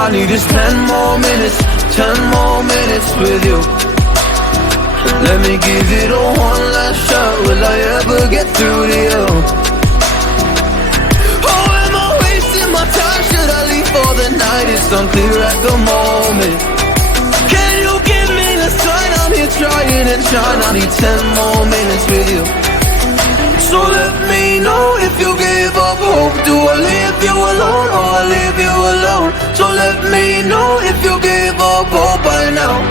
I need is 10 more minutes, 10 more minutes with you. Let me give it a one last shot. Will I ever get through to you? Oh, am I wasting my time? Should I leave for the night? It's unclear at the moment. Can you give me the sign? I'm here trying and trying. I need 10 more minutes with you. So let me know if you give up hope. Do I leave you alone or I leave you alone? So let me know if you give up hope by now.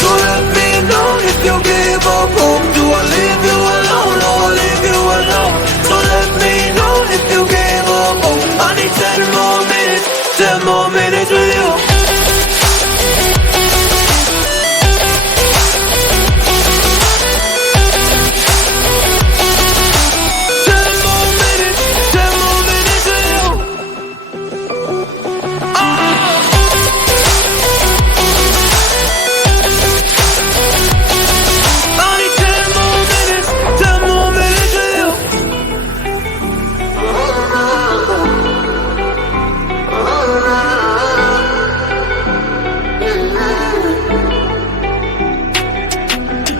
So let me know if you give up hope. Do I leave you alone or I leave you alone? So let me know if you give up hope. I need 10 more minutes, 10 more minutes with you.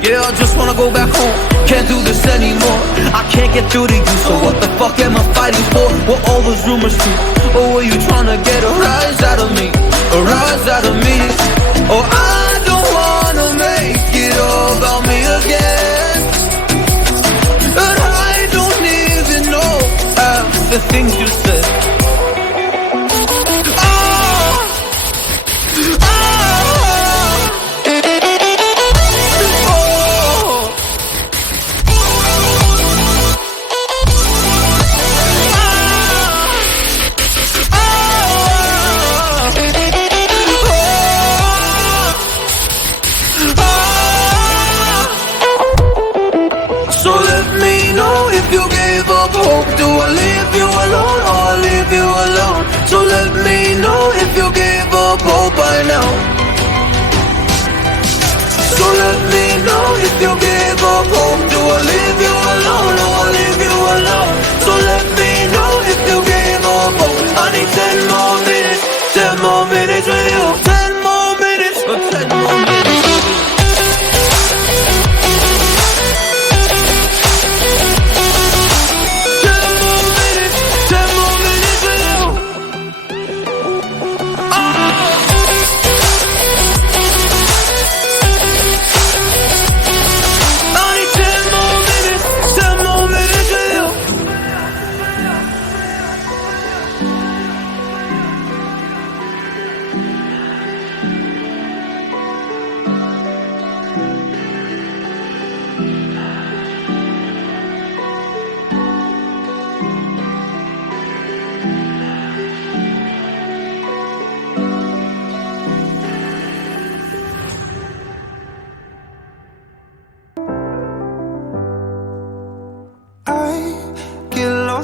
Yeah, I just wanna go back home. Can't do this anymore. I can't get through to you, so what the fuck am I fighting for? What all those rumors do? Or were you trying to get a rise out of me? A rise out of me? Oh, I don't wanna make it all about me again. And I don't even know half the things you said. So let me know if you gave up hope. Do I leave you alone or I leave you alone? So let me know if you gave up hope by now. So let me know if you gave up hope. Do I leave you alone or I leave you alone? So let me know if you gave up hope. I need 10 more minutes, 10 more minutes with you. 10 more minutes, 10 more minutes with you.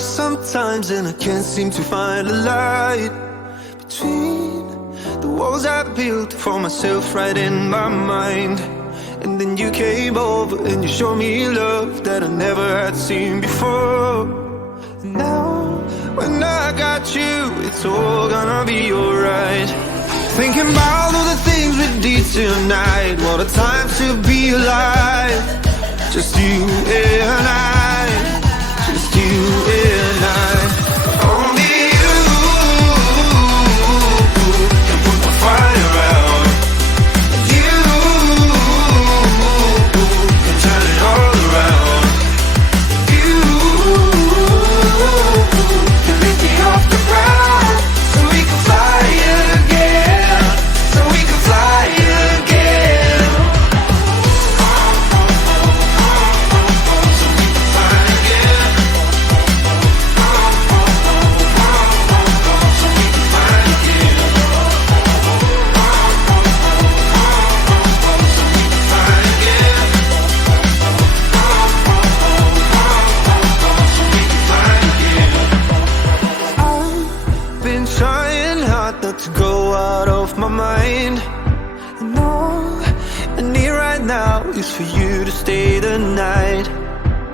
Sometimes and I can't seem to find a light between the walls I built for myself right in my mind. And then you came over and you showed me love that I never had seen before. And now when I got you, it's all gonna be alright. Thinking about all the things we did tonight. What a time to be alive. Just you and I, just you and I. Only you can put the fire out. You can turn it all around. You can lift me off the ground, so we can fly again, so we can fly again. To go out of my mind. And all I need right now is for you to stay the night.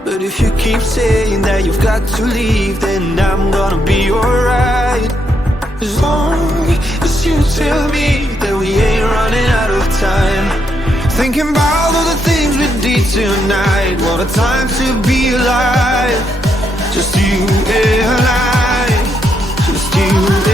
But if you keep saying that you've got to leave, then I'm gonna be alright. As long as you tell me that we ain't running out of time. Thinking about all the things we did tonight. What a time to be alive. Just you and I. Just you